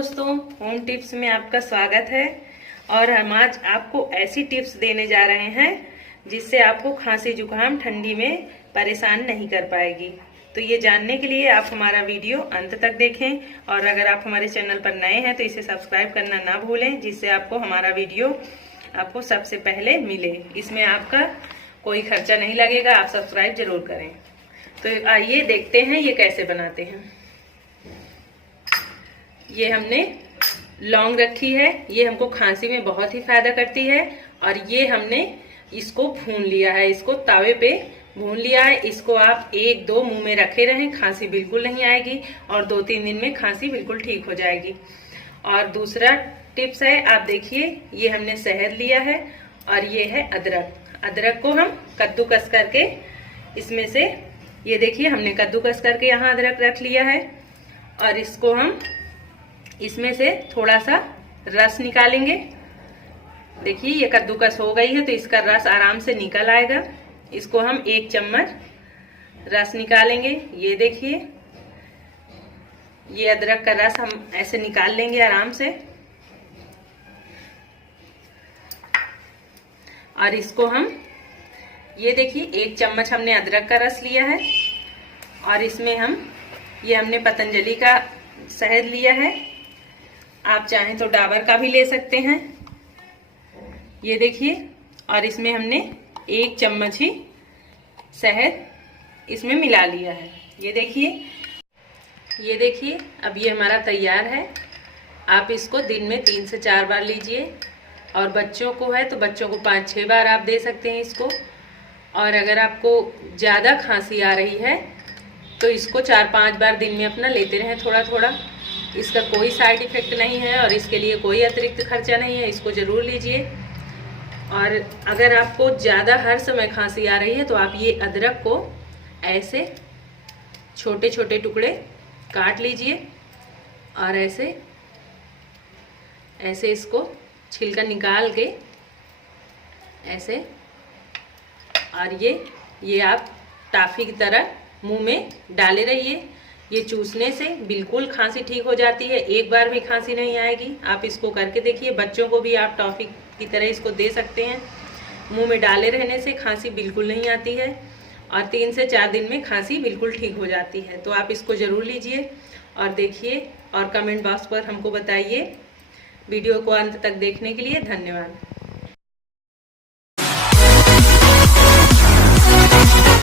दोस्तों, home tips में आपका स्वागत है। और हम आज आपको ऐसी टिप्स देने जा रहे हैं जिससे आपको खांसी जुकाम ठंडी में परेशान नहीं कर पाएगी। तो ये जानने के लिए आप हमारा वीडियो अंत तक देखें और अगर आप हमारे चैनल पर नए हैं तो इसे सब्सक्राइब करना ना भूलें, जिससे आपको हमारा वीडियो आपको सबसे पहले मिले। इसमें आपका कोई खर्चा नहीं लगेगा, आप सब्सक्राइब जरूर करें। तो आइए देखते हैं ये कैसे बनाते हैं। ये हमने लौंग रखी है, ये हमको खांसी में बहुत ही फायदा करती है। और ये हमने इसको भून लिया है, इसको तावे पे भून लिया है। इसको आप 1-2 मुंह में रखे रहें, खांसी बिल्कुल नहीं आएगी और 2-3 दिन में खांसी बिल्कुल ठीक हो जाएगी। और दूसरा टिप्स है, आप देखिए ये हमने शहद लिया है और ये है अदरक। अदरक को हम कद्दूकस करके इसमें से, ये देखिए हमने कद्दूकस करके यहाँ अदरक रख लिया है और इसको हम इसमें से थोड़ा सा रस निकालेंगे। देखिए ये कद्दूकस हो गई है तो इसका रस आराम से निकल आएगा। इसको हम 1 चम्मच रस निकालेंगे। ये देखिए ये अदरक का रस हम ऐसे निकाल लेंगे आराम से। और इसको हम, ये देखिए 1 चम्मच हमने अदरक का रस लिया है और इसमें हम, ये हमने पतंजलि का शहद लिया है, आप चाहें तो डाबर का भी ले सकते हैं। ये देखिए, और इसमें हमने 1 चम्मच ही शहद इसमें मिला लिया है। ये देखिए अब ये हमारा तैयार है। आप इसको दिन में 3 से 4 बार लीजिए और बच्चों को है तो बच्चों को 5-6 बार आप दे सकते हैं इसको। और अगर आपको ज़्यादा खांसी आ रही है तो इसको 4-5 बार दिन में अपना लेते रहें थोड़ा थोड़ा। इसका कोई साइड इफेक्ट नहीं है और इसके लिए कोई अतिरिक्त खर्चा नहीं है, इसको ज़रूर लीजिए। और अगर आपको ज़्यादा हर समय खांसी आ रही है तो आप ये अदरक को ऐसे छोटे छोटे टुकड़े काट लीजिए और ऐसे ऐसे इसको छिलका निकाल के ऐसे, और ये आप टॉफ़ी की तरह मुंह में डाले रहिए। ये चूसने से बिल्कुल खांसी ठीक हो जाती है, एक बार भी खांसी नहीं आएगी। आप इसको करके देखिए। बच्चों को भी आप टॉफ़ी की तरह इसको दे सकते हैं। मुंह में डाले रहने से खांसी बिल्कुल नहीं आती है और 3 से 4 दिन में खांसी बिल्कुल ठीक हो जाती है। तो आप इसको ज़रूर लीजिए और देखिए और कमेंट बॉक्स पर हमको बताइए। वीडियो को अंत तक देखने के लिए धन्यवाद।